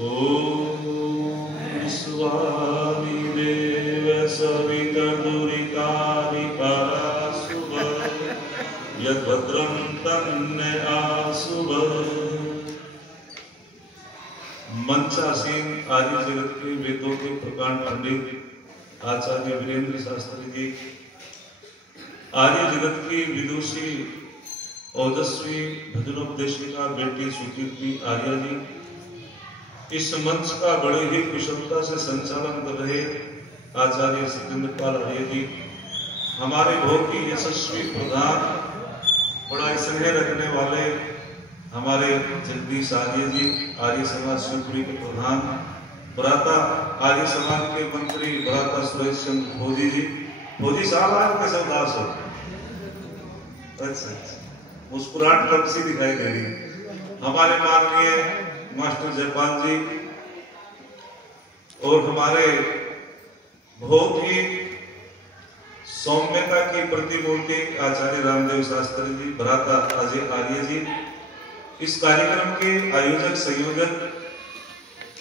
ओम स्वामिदेव सवितर्दुरिताभिपराशुभ यद्भद्रं तन्ने आशुभ। मंचासीन आदि जगत के वेदों के प्रकांड पंडित आचार्य वीरेंद्र शास्त्री जी, आर्य जगत की विदुषी ओजस्वी भजनोपदेशिका बेटी सुकीर्ति आर्य जी, इस मंच का बड़े ही कुशलता से संचालन कर रहे आचार्य सत्येंद्र पाल आर्य जी, हमारे बहुत ही यशस्वी प्रधान, बड़ा स्नेह रखने वाले हमारे जगदीश आर्य जी, आर्य समाज शिवपुरी के प्रधान, बराता आर्य समाज के मंत्री बराता सुरेश चंद्र फौजी जी। फौजी साहब आए कैसे उदास हो? अच्छा, मुस्कुराहट कब सी दिखाई दे रही है। हमारे माननीय मास्टर जयपाल जी और हमारे बहुत ही सौम्यता की प्रतिमूर्ति आचार्य रामदेव शास्त्री जी, भराता अजय आर्य जी, इस कार्यक्रम के आयोजक संयोजक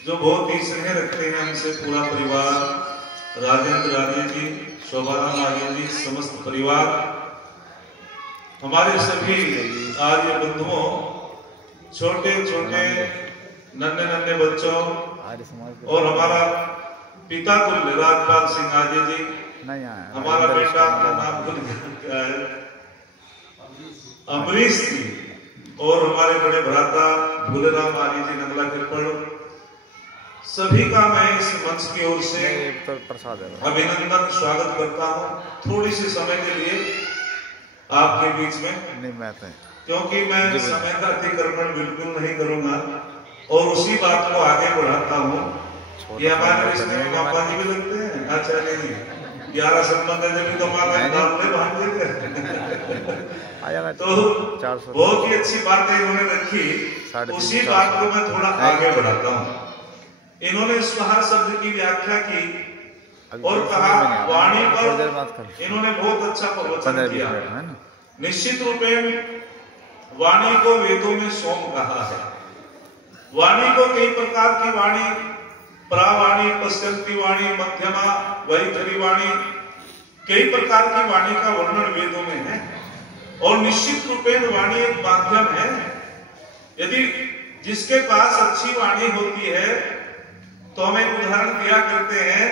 जो बहुत ही स्नेह रखते हैं हमसे पूरा परिवार, राजेंद्र आर्य जी, शोभाराम आर्य जी, समस्त परिवार, हमारे सभी आर्य बंधुओं, छोटे छोटे नन्हे नन्हे बच्चों और हमारा पिता तुल्य राजपाल सिंह आर्य जी, हमारा बेटा का नाम क्या है, अमरीश जी, और हमारे बड़े भ्राता भूलेराम आर्य जी नगला कृपण, सभी का मैं इस मंच की ओर से अभिनंदन स्वागत करता हूं। थोड़ी सी समय के लिए आपके बीच में क्योंकि मैं समय का अतिक्रमण बिल्कुल नहीं करूंगा और उसी बात को आगे बढ़ाता हूँ। ये हमारे रिश्ते में पापा जी भी लगते हैं आचार्य जी, 11 संबंध है जब तो माता दामले भाग देते हैं। तो बहुत ही अच्छी बातें इन्होंने रखी, उसी बात को मैं थोड़ा आगे बढ़ाता हूँ। इन्होंने स्वहार शब्द की व्याख्या की और कहा वाणी पर इन्होंने बहुत अच्छा प्रवचन किया। निश्चित रूपे वाणी को वेदों में सोम कहा है। वाणी को कई प्रकार की वाणी, प्रावाणी, पश्चंती वाणी, मध्यमा, वैखरी वाणी, कई प्रकार की वाणी का वर्णन वेदों में है और निश्चित रूपेण वाणी एक माध्यम है। यदि जिसके पास अच्छी वाणी होती है तो हम एक उदाहरण दिया करते हैं,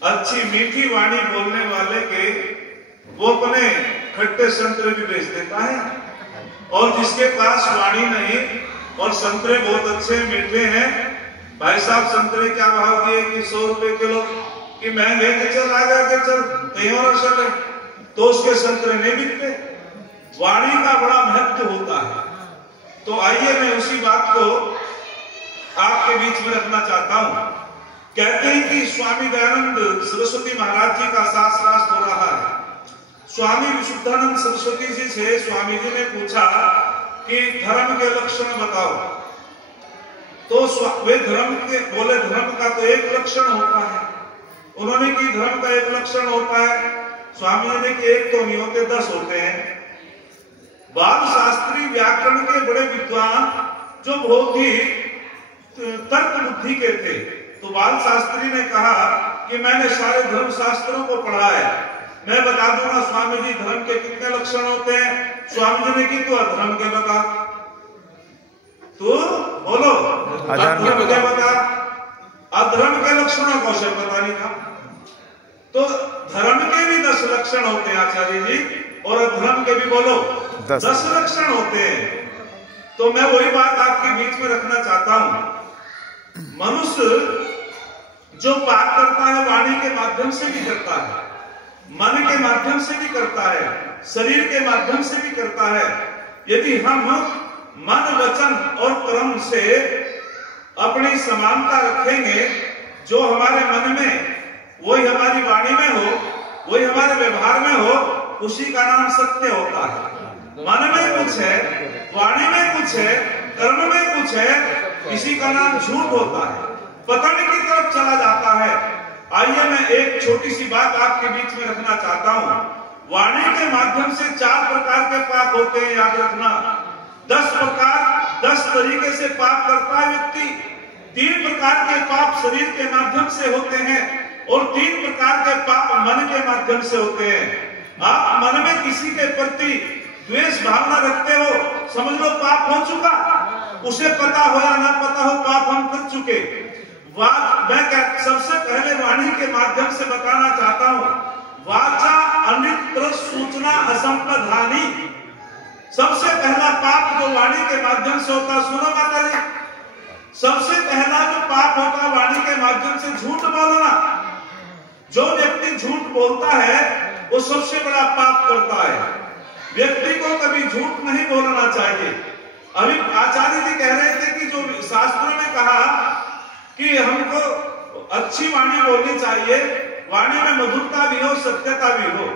अच्छी मीठी वाणी बोलने वाले के वो अपने खट्टे संतरे भी बेच देता है, और जिसके पास वाणी नहीं और संतरे बहुत अच्छे मीठे हैं, भाई साहब संतरे क्या भाव दिए कि 100 रुपए किलो, कि महंगे के चल आगे के चल कहीं और चले, तो उसके संतरे नहीं बिकते। वाणी का बड़ा महत्व होता है। तो आइए मैं उसी बात को आपके बीच में रखना चाहता हूं। कहते हैं कि स्वामी दयानंद सरस्वती महाराज जी का शास्त्रार्थ हो रहा है। स्वामी विशुद्धानंद सरस्वती जी से स्वामी जी ने पूछा कि धर्म के लक्षण बताओ, तो वे धर्म के बोले धर्म का तो एक लक्षण होता है। उन्होंने कि धर्म का एक लक्षण होता है। स्वामी जी ने कि एक तो नहीं होते 10 होते हैं। बाल शास्त्री व्याकरण के बड़े विद्वान जो बहुत ही तर्क बुद्धि के थे, तो बाल शास्त्री ने कहा कि मैंने सारे धर्म शास्त्रों को पढ़ा है, मैं बता दूंगा स्वामी जी धर्म के कितने लक्षण होते हैं। स्वामी जी ने कि तू अधर्म के बता, तू बोलो अधर्म के बता। अधर्म के लक्षणों को से पता नहीं था। तो धर्म के भी 10 लक्षण होते हैं आचार्य जी, और अधर्म के भी बोलो 10 लक्षण होते हैं। तो मैं वही बात आपके बीच में रखना चाहता हूं। मनुष्य जो पाप करता है वाणी के माध्यम से भी करता है, मन के माध्यम से भी करता है, शरीर के माध्यम से भी करता है। यदि हम मन, वचन और कर्म से अपनी समानता रखेंगे, जो हमारे मन में वही हमारी वाणी में हो, वही हमारे व्यवहार में हो, उसी का नाम सत्य होता है। मन में कुछ है, वाणी में कुछ है, कर्म में कुछ है, इसी का नाम झूठ होता है, पतन की तरफ चला जाता है। आइए मैं एक छोटी सी बात आपके बीच में रखना चाहता हूं। वाणी के माध्यम से 4 प्रकार के पाप होते हैं, याद रखना। 10 प्रकार 10 तरीके से पाप करता है व्यक्ति। 3 प्रकार के पाप शरीर के माध्यम से होते हैं और 3 प्रकार के पाप मन के माध्यम से होते हैं। आप मन में किसी के प्रति द्वेष भावना रखते हो, समझ लो पाप हो चुका, उसे पता हो या ना पता हो पाप हम कर चुके। मैं सबसे पहले वाणी के माध्यम से बताना चाहता हूँ, वाचा अनित्र सूचना असंपधानी, सबसे पहला पाप जो वाणी के माध्यम से होता, सुनो माता जी, सबसे पहला जो पाप होता वाणी के माध्यम से झूठ बोलना। जो व्यक्ति झूठ बोलता है वो सबसे बड़ा पाप करता है। व्यक्ति को कभी झूठ नहीं बोलना चाहिए। अभी आचार्य जी कह रहे थे कि जो शास्त्रों में कहा कि हमको अच्छी वाणी बोलनी चाहिए, वाणी में मधुरता भी हो, सत्यता भी हो।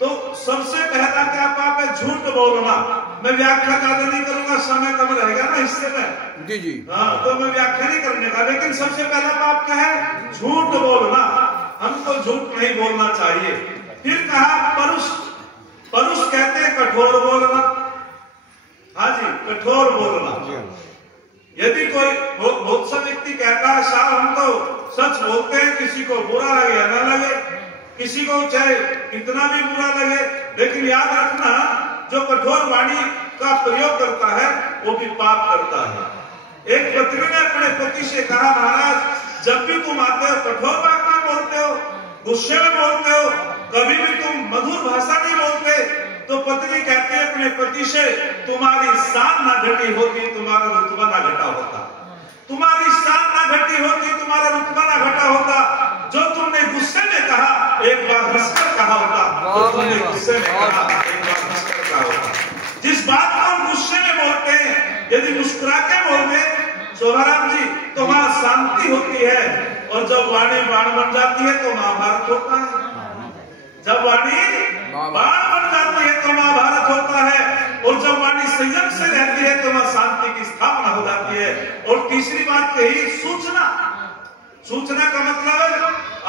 तो सबसे पहला क्या पाप है? झूठ बोलना। मैं व्याख्या ज्यादा नहीं करूंगा, समय कम रहेगा ना हिस्से में। जी जी हाँ, तो मैं व्याख्या नहीं करने का, लेकिन सबसे पहला पाप क्या है? झूठ बोलना। हमको झूठ नहीं बोलना चाहिए। फिर कहा परुष, परुष कहते हैं कठोर बोलना। हाँ जी, कठोर बोलना। यदि कोई बहुत सा व्यक्ति कहता है साहब हम तो सच बोलते हैं, किसी को बुरा लगे या ना लगे, किसी को चाहे इतना भी बुरा लगे, लेकिन याद रखना जो कठोर वाणी का प्रयोग करता है वो भी पाप करता है। एक पत्नी ने अपने पति से कहा, महाराज जब भी तुम आते हो कठोर बात में बोलते हो, गुस्से में बोलते हो, कभी भी तुम मधुर भाषा नहीं बोलते। तो पत्नी कहती है अपने पति से, तुम्हारी शान ना घटी होती, तुम्हारा रुतबा ना घटा होता। तुम्हारी शान ना घटी होती, तुम्हारा रुतबा ना घटा होता। जो तुमने गुस्से में कहा एक बार हंसकर कहा होता, तो तुमने गुस्से में कहा एक बार हंसकर कहा होता। जिस बात को हम गुस्से में बोलते हैं यदि मुस्कुरा के बोलते, शोभाराम जी, तो वहां शांति होती है। और जब वाणी बाण बन जाती है तो महाभारत होता है। जब वाणी बाण बन जाती है तो महाभारत होता है। और जब वाणी संयम से रहती है तो वहां शांति की स्थापना हो जाती है। और तीसरी बात कही सूचना। सूचना का मतलब है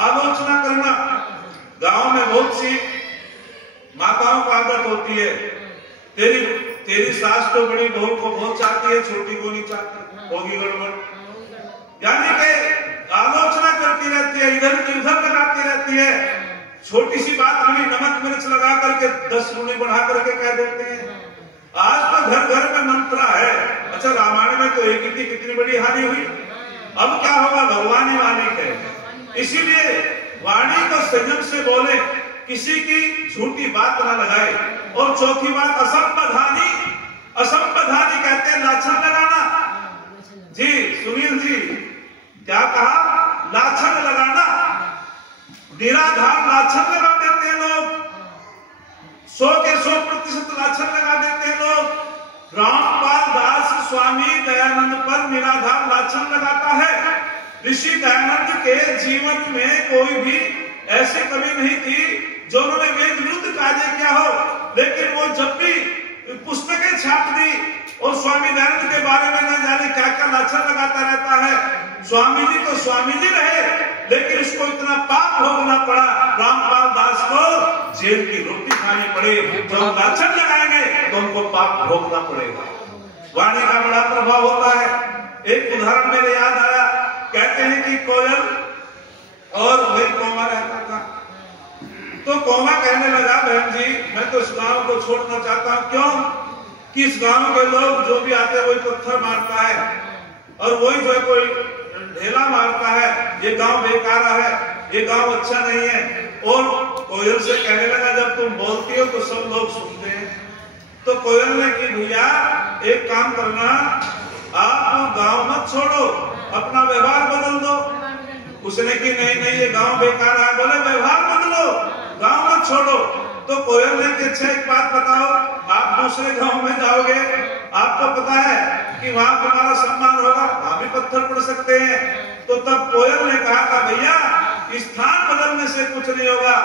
आलोचना करना। गांव में बहुत सी माताओं का आदत होती है, तेरी सास तो बड़ी बहू को बहुत चाहती है, छोटी को नहीं चाहती, होगी गड़बड़। यानी कि आलोचना करती रहती है, इधर की उधर लगाती रहती है। छोटी सी बात में नमक मिर्च लगा करके 10 गुनी बढ़ा करके कह देते हैं। आज तो घर घर में मंत्रा है। अच्छा, रामायण में तो एक ही थी, कितनी बड़ी हानि हुई। अब क्या होगा? भगवान ही मालिक है। इसीलिए वाणी को संयम से बोले, किसी की झूठी बात ना लगाए। और चौथी बात असंपधानी। असंपधानी कहते हैं लाछन लगाना। जी सुनील जी, क्या कहा? लाछन लगाना। निराधार लाछन लगा देते हैं लोग, 100 के 100% लाछन लगा देते हैं लोग। रामपाल दास स्वामी दयानंद पर निराधार लाछन लगाता है। ऋषि दयानंद के जीवन में कोई भी ऐसे कवि नहीं थी जो उन्होंने वेद विरुद्ध कार्य किया हो, लेकिन वो जब भी पुस्तकें छाप दी और स्वामी दयानंद के बारे में न जाने क्या क्या लाछन लगाता रहता है। स्वामी जी तो स्वामी जी रहे, लेकिन उसको इतना पाप भोगना पड़ा, रामपाल दास को जेल की रोटी खानी पड़े। जब लाछन लगाएंगे तो उनको पाप भोगना पड़ेगा। वाणी का बड़ा प्रभाव होता है। एक उदाहरण मेरे याद आया, कहते हैं कि कोयल और वही कौवा रहता था। तो कौवा कहने लगा, बहन जी मैं तो इस गांव को छोड़ना चाहता हूं। क्यों? कि इस गांव के लोग जो भी आते हैं वही पत्थर मारता है और वही जो है कोई ढेला मारता है। ये गांव बेकार है, ये गांव अच्छा नहीं है। और कोयल से कहने लगा, जब तुम बोलती हो तो सब लोग सुनते हैं। तो कोयल ने कि भैया एक काम करना, आप गांव मत छोड़ो, अपना व्यवहार बदल दो। उसने कि नहीं नहीं ये गांव बेकार है। बोले व्यवहार बदलो, गांव मत छोड़ो। तो कोयल ने कि अच्छा एक बात बताओ, आप दूसरे गांव में जाओगे, आपको पता है कि वहां तुम्हारा सम्मान होगा, वहां भी पत्थर पड़ सकते हैं। तो तब कोयल ने कहा था, भैया स्थान बदलने से कुछ नहीं होगा,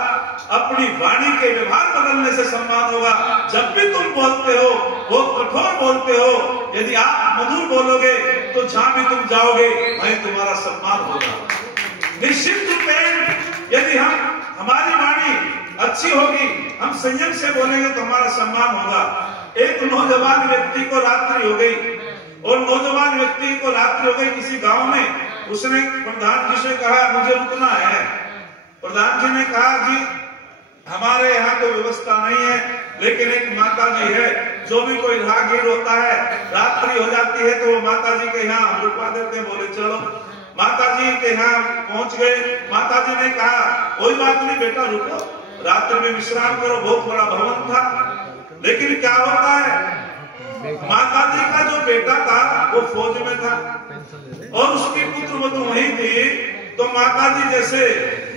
अपनी वाणी के व्यवहार बदलने से सम्मान होगा। जब भी तुम बोलते हो वो कठोर बोलते हो, यदि आप मधुर बोलोगे तो जहां भी तुम जाओगे वहीं तुम्हारा सम्मान होगा। निश्चित रूप यदि हमारी वाणी अच्छी होगी, हम संयम से बोलेंगे तो हमारा सम्मान होगा। एक नौजवान व्यक्ति को रात्रि हो गई और नौजवान व्यक्ति को रात्रि हो गई किसी गांव में, उसने प्रधान जी से कहा मुझे रुकना है। प्रधान जी ने कहा जी हमारे यहाँ तो व्यवस्था नहीं है, लेकिन एक माता जी है, जो भी कोई राहगीर होता है रात्रि हो जाती है तो वो माता जी के यहाँ रुकवा देते हैं। बोले चलो। माता जी के यहाँ पहुंच गए। माता जी ने कहा कोई बात नहीं बेटा रुको, रात्रि में विश्राम करो। बहुत बड़ा भवन था, लेकिन क्या होता है माता जी का जो बेटा था वो फौज में था और उसकी पुत्र वधू वही थी। तो माता जी जैसे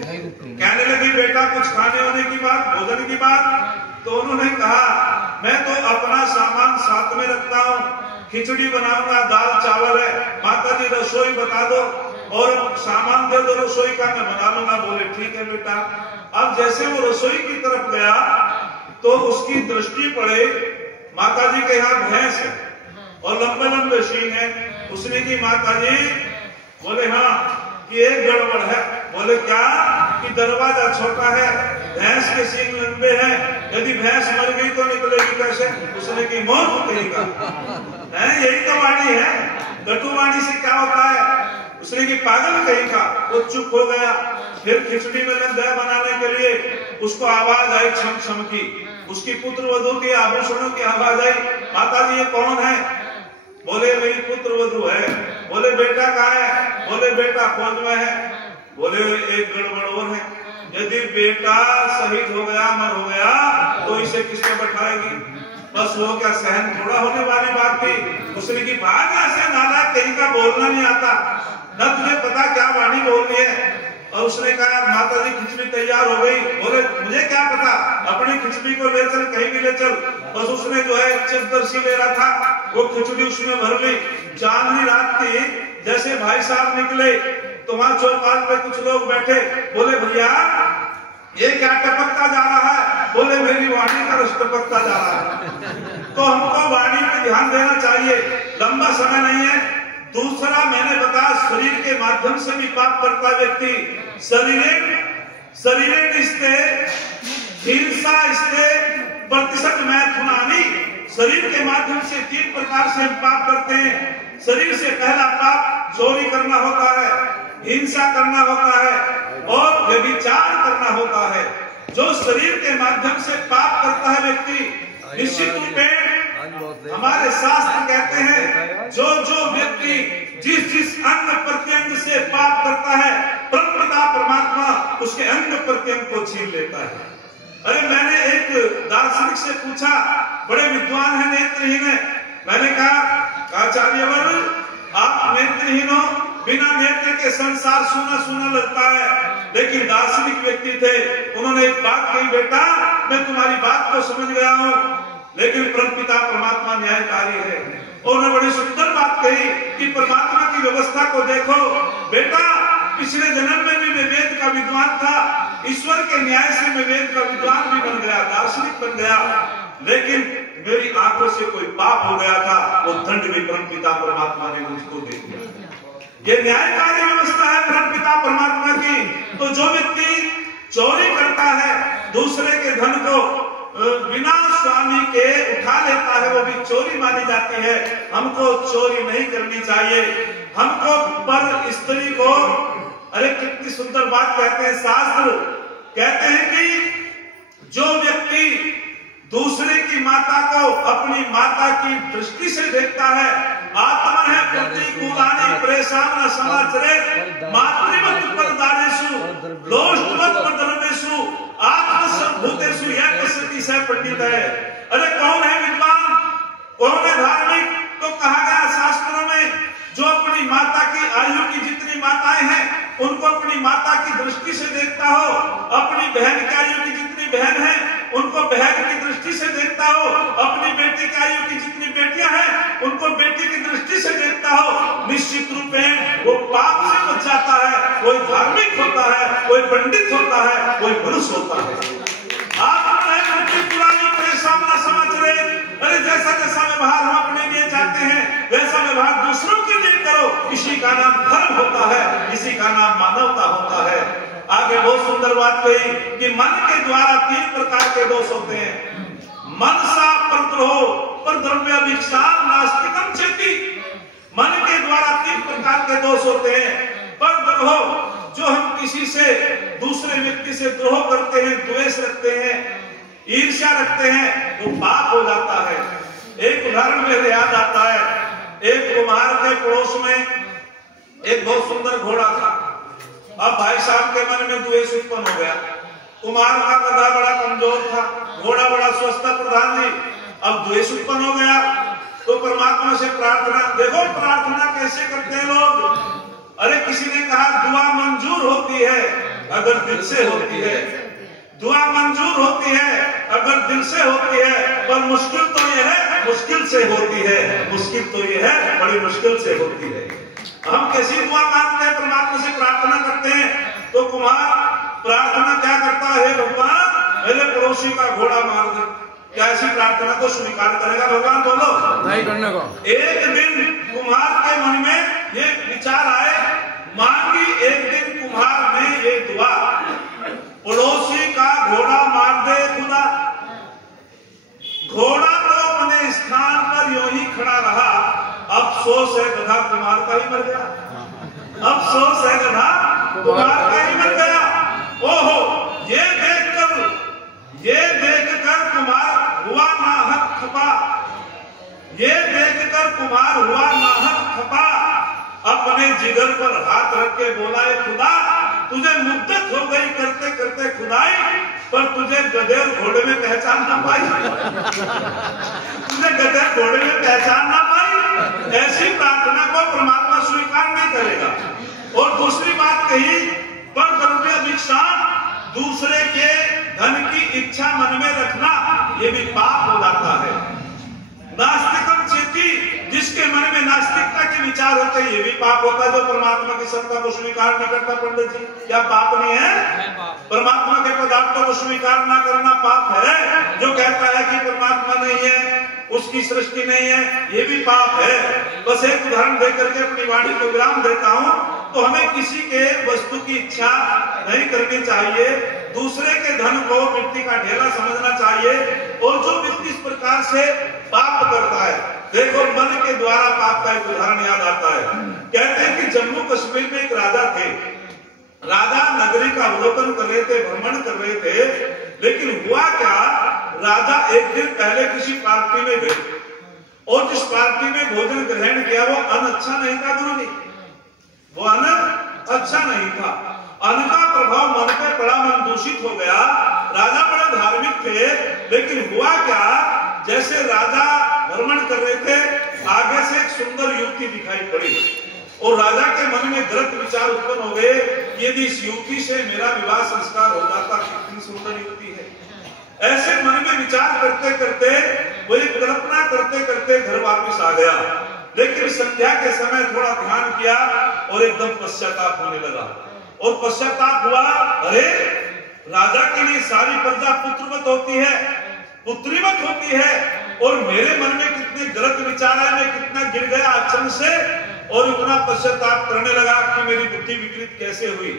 कहने लगी बेटा कुछ खाने होने की बात, भोजन की बात। तो उन्होंने कहा मैं तो अपना सामान साथ में रखता हूँ, खिचड़ी बनाऊंगा, दाल चावल है, माता जी रसोई बता दो और सामान दे दो रसोई का, मैं बना लूंगा। बोले ठीक है बेटा। अब जैसे वो रसोई की तरफ गया तो उसकी दृष्टि पड़े माता जी के यहाँ भैंस है और लंबे लंबे सींग है। उसने की माता जी, बोले हाँ कि एक गड़बड़ है। बोले क्या? कि दरवाजा छोटा है, भैंस के सींग लंबे हैं, यदि भैंस मर गई तो निकलेगी कैसे? उसने की मौत कहेगा है, यही तो वाणी है। गटू वाणी से क्या होता है? उसने की पागल कहेगा। वो चुप हो गया। फिर खिचड़ी में लग गया बनाने के लिए, उसको आवाज आई छम छम की, उसकी पुत्र वधू के आभूषणों की आवाज आई। माता जी ये कौन है? बोले मेरी पुत्र वधू है। बोले बेटा कहाँ है? बोले बेटा फौज में है। बोले एक गड़बड़ और है, यदि बेटा शहीद हो गया, मर हो गया तो इसे किसने बैठाएगी? बस वो क्या सहन थोड़ा होने वाली बात थी। उसने की भाग ऐसे नाला कहीं का बोलना नहीं आता, न तुझे पता क्या वाणी बोल रही है। और उसने कहा माता जी खिचड़ी तैयार हो गई। बोले मुझे क्या पता, अपनी खिचड़ी को ले चल, कहीं भी ले चल। बस उसने जो है चरदर्शी ले रहा था, वो खिचड़ी उसमें भर ली। चांदनी रात की जैसे भाई साहब निकले तो वहां चौपाल पे कुछ लोग बैठे। बोले भैया ये क्या टपकता जा रहा है? बोले मेरी वाणी का रस टपकता जा रहा है। तो हमको वाणी पे ध्यान देना चाहिए, लंबा समय नहीं है। दूसरा मैंने बताया शरीर के माध्यम से भी पाप करता व्यक्ति, शरीरे निस्ते हिंसा स्ते प्रतिशत मैथुनानी। शरीर के माध्यम से 3 प्रकार से हम पाप करते हैं। शरीर से पहला पाप चोरी करना होता है, हिंसा करना होता है और व्यभिचार करना होता है। जो शरीर के माध्यम से पाप करता है व्यक्ति, निश्चित रूप में हमारे शास्त्र कहते हैं जो जो व्यक्ति जिस जिस अंग प्रत्यंग से पाप करता है, परमपिता परमात्मा उसके अंग प्रत्यंग को छीन लेता है। अरे मैंने एक दार्शनिक से पूछा, बड़े विद्वान है, नेत्रहीन है। मैंने कहा आचार्यवर आप नेत्रहीन हो, बिना नेत्र के संसार सुना सुना लगता है, लेकिन दार्शनिक व्यक्ति थे। उन्होंने एक बात कही, बेटा मैं तुम्हारी बात को समझ गया हूँ, लेकिन परमपिता परमात्मा न्यायकारी है। और उन्होंने बड़ी सुंदर बात कही कि परमात्मा की व्यवस्था को देखो बेटा, पिछले जन्म में भी मैं वेद का विद्वान था, ईश्वर के न्याय से मैं वेद का विद्वान भी बन गया, दार्शनिक बन गया, लेकिन मेरी आंखों से कोई पाप हो गया था, वो दंड भी परमपिता परमात्मा ने मुझको दे दिया। ये न्यायकारी व्यवस्था है परमपिता परमात्मा की। तो जो व्यक्ति चोरी करता है, दूसरे के धन को बिना स्वामी के उठा लेता है, वो भी चोरी मानी जाती है। हमको चोरी नहीं करनी चाहिए। हमको पर स्त्री को, अरे कितनी सुंदर बात कहते हैं शास्त्र, कहते हैं कि जो व्यक्ति दूसरे की माता को अपनी माता की दृष्टि से देखता है, आत्मा है प्रतिकूलानि परेशान समाचरे मातृवत परदानेषु लोष्टवत परधर्मेषु आत्मसंभूतेषु यह पश्यति स पंडित है। अरे कौन है विद्वान, कौन है धार्मिक? तो कहा गया शास्त्रों में, जो अपनी माता की आयु की जितनी माताएं हैं उनको अपनी माता की दृष्टि से देखता हो, अपनी बहन की आयु की जितनी बहन है उनको बहन की दृष्टि से देखता हो, अपनी बेटी की आयु की जितनी बेटियां हैं उनको बेटी की दृष्टि से देखता हो, निश्चित रूप में वो पाप से बच जाता है। कोई धार्मिक होता है, कोई पंडित होता है, कोई मनुष्य होता है। अरे जैसा जैसा व्यवहार हम अपने लिए चाहते हैं वैसा व्यवहार दूसरों के लिए करो, इसी का नाम धर्म होता है, इसी का नाम मानवता होता है। आगे बहुत सुंदर बात कही कि मन के द्वारा 3 प्रकार के दोष होते हैं। मनसा परद्रोह परद्रव्याभिचार नास्तिकम चेति। मन के द्वारा 3 प्रकार के दोष होते हैं। पर द्रोह, जो हम किसी से, दूसरे व्यक्ति से द्रोह करते हैं, द्वेष रखते हैं, ईर्ष्या रखते हैं, वो पाप हो जाता है। एक उदाहरण मेरे याद आता है, एक कुम्हार के पड़ोस में एक बहुत सुंदर घोड़ा था। अब भाई साहब के मन में द्वेष उत्पन्न हो गया। कुम्हार का गधा बड़ा कमजोर था, घोड़ा बड़ा स्वस्थ था। प्रधान जी, अब द्वेष उत्पन्न हो गया तो परमात्मा से प्रार्थना, देखो प्रार्थना कैसे करते हैं लोग। अरे किसी ने कहा दुआ मंजूर होती है अगर दिल से होती है, दुआ मंजूर होती है अगर दिल से होती है, पर मुश्किल तो ये है, मुश्किल से होती है, मुश्किल तो ये है, बड़ी मुश्किल से होती है। हम कैसी दुआ मांगते हैं, परमात्मा से प्रार्थना करते हैं, तो कुम्हार प्रार्थना क्या करता है, भगवान मेरे पड़ोसी का घोड़ा मार दे। क्या ऐसी प्रार्थना को स्वीकार करेगा भगवान? बोलो नहीं करने को। एक दिन कुम्हार के मन में ये विचार आए, मांगी एक दिन कुम्हार ने ये दुआ, पड़ोसी का घोड़ा मार दे खुदा। घोड़ा तो अपने स्थान पर यूं ही खड़ा रहा। अफसोस है गधा कुम्हार का ही मर गया, अफसोस है गधा कुम्हार का ही मर गया। ओहो, ये देखकर कुम्हार हुआ नाहक खपा, ये देखकर कुम्हार हुआ नाहक खपा। अपने जिगर पर हाथ रख के बोला, खुदा तुझे मुद्दत हो गई करते करते खुदाई, पर तुझे गधे और घोड़े में पहचान ना पाई, तुझे गधे घोड़े में पहचान ना पाई। ऐसी प्रार्थना को परमात्मा स्वीकार नहीं करेगा। और दूसरी बात कही, पर द्रव्य भिक्षान, दूसरे के धन की इच्छा मन में रखना, ये भी पाप हो जाता है। नास्तिकम चेती, जिसके मन में नास्तिकता के विचार होते हैं, ये भी पाप होता है। जो परमात्मा की सत्ता को स्वीकार नहीं करता, पंडित जी क्या पाप नहीं है? परमात्मा के पदार्थों को स्वीकार ना करना पाप है। जो कहता है कि परमात्मा नहीं है, उसकी सृष्टि नहीं है, ये भी पाप है। बस एक उदाहरण देकर के अपनी वाणी को विराम देता हूँ। तो हमें किसी के वस्तु की इच्छा नहीं करनी चाहिए, दूसरे के धन को मिट्टी का ढेला समझना चाहिए। और जो व्यक्ति इस प्रकार से पाप करता है, देखो मन के द्वारा पाप का एक उदाहरण याद आता है। कहते हैं कि जम्मू कश्मीर में एक राजा थे। राजा नगरी का अवलोकन कर रहे थे, भ्रमण कर रहे थे, लेकिन हुआ क्या, राजा एक दिन पहले किसी पार्टी में गए और जिस पार्टी में भोजन ग्रहण किया वो अन्न अच्छा नहीं था। गुरु जी, वो अन्न अच्छा नहीं था। अन्न का प्रभाव मन पे पड़ा, मन दूषित हो गया। राजा बड़े धार्मिक थे, लेकिन हुआ क्या, जैसे राजा भ्रमण कर रहे थे, आगे से एक सुंदर युवती दिखाई पड़ी और राजा के मन में गलत विचार उत्पन्न हो गए, यदि इस युवती से मेरा विवाह संस्कार हो जाता, कितनी सुंदर युवती है। ऐसे मन में विचार करते करते, वो एक कल्पना करते करते घर वापस आ गया। लेकिन संध्या के समय थोड़ा ध्यान किया और एकदम पश्चाताप होने लगा। और पश्चाताप हुआ, अरे राजा के लिए सारी प्रजा पुत्रवत होती है, पुत्रीवत होती है, और मेरे मन में कितने गलत विचार है, मैं कितना गिर गया अचानक से और इतना पश्चाताप करने लगा कि मेरी बुद्धि विकृत कैसे हुई।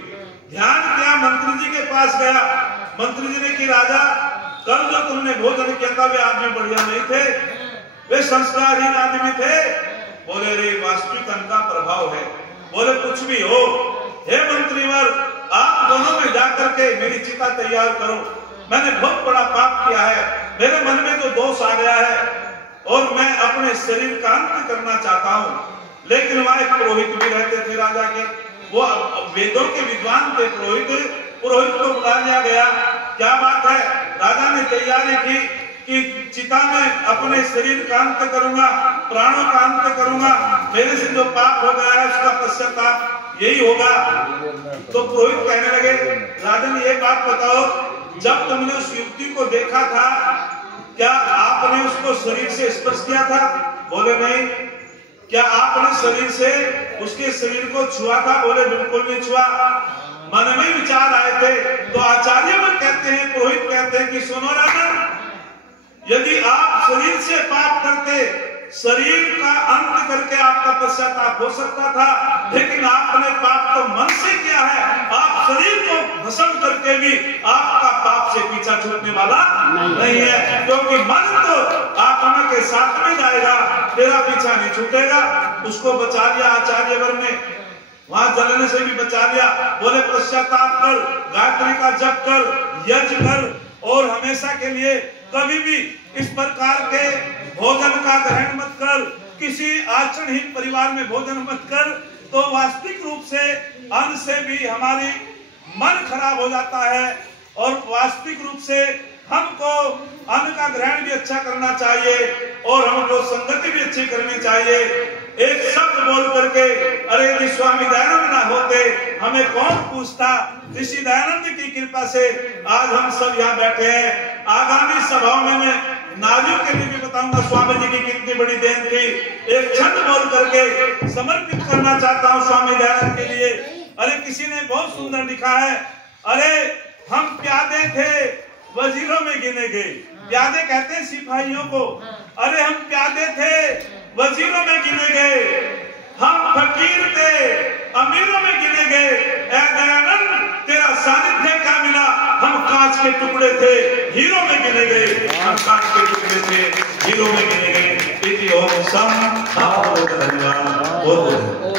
ध्यान किया, मंत्री जी के पास गया। मंत्री जी ने कि राजा, कल जो तुमने भोजन किया था वे आदमी बढ़िया नहीं थे, वे संस्कारहीन आदमी थे। बोले रे वास्तविक अन्न का प्रभाव है। बोले कुछ भी हो, हे मंत्रीवर, आप दोनों में जाकर के मेरी चिता तैयार करो। मैंने बहुत बड़ा पाप किया है, मेरे मन में जो दोष आ गया है और मैं अपने शरीर का अंत करना चाहता हूँ। लेकिन वहां एक पुरोहित भी रहते थे राजा के, वो वेदों के विद्वान थे। पुरोहित को बुला लिया गया। क्या बात है, राजा ने तैयारी की कि चिता में अपने शरीर का अंत करूंगा, प्राणों का अंत करूंगा, मेरे से जो पाप हो गया है उसका पश्चाताप यही होगा। तो पुरोहित कहने लगे, राजन ये बात बताओ, जब तुमने उस युवती को देखा था, क्या आपने उसको शरीर से स्पर्श किया था? बोले नहीं। क्या आपने शरीर से उसके शरीर को छुआ था? बोले बिल्कुल नहीं छुआ। मन में विचार आए थे। तो आचार्य मन कहते हैं, पुरोहित कहते हैं कि सुनो राजन, यदि आप शरीर से पाप करते, शरीर का अंत करके आपका पश्चाताप हो सकता था, लेकिन आपने पाप तो मन से किया है। आप शरीर को भस्म करके भी आपका पाप से पीछा छूटने वाला नहीं है, क्योंकि मन तो आत्मा के साथ में जाएगा, तेरा पीछा नहीं छूटेगा। उसको बचा लिया आचार्यवर ने, वहां जलने से भी बचा लिया। बोले पश्चाताप कर, गायत्री का जप कर, यज्ञ कर, और हमेशा के लिए कभी भी इस प्रकार के भोजन का ग्रहण मत कर, किसी आचरणहीन परिवार में भोजन मत कर। तो वास्तविक रूप से अन्न से भी हमारी मन खराब हो जाता है, और वास्तविक रूप से हमको अन्न का ग्रहण भी अच्छा करना चाहिए और हमको संगति भी अच्छी करनी चाहिए। एक शब्द बोल करके अरे यदि स्वामी दयानंद ना होते हमें कौन पूछता। ऋषि दयानंद की कृपा से आज हम सब यहाँ बैठे हैं। आगामी सभाओं में मैं नारियों के लिए भी बताऊंगा स्वामी जी की कितनी बड़ी देन थी। एक छंद बोल करके समर्पित करना चाहता हूँ स्वामी दयानंद के लिए। अरे किसी ने बहुत सुंदर लिखा है, अरे हम प्यादे थे वजीरों में गिने गए। प्यादे कहते हैं सिपाहियों को। अरे हम प्यादे थे वजीरों में गिने गए, हम फकीर थे अमीरों में गिने गए। ऐ दयानंद तेरा सानिध्य क्या मिला, हम कांच के टुकड़े थे हीरो में गिने गए। हम कांच के टुकड़े थे हीरो में गिने गए। इति ओम सम धन्यवाद।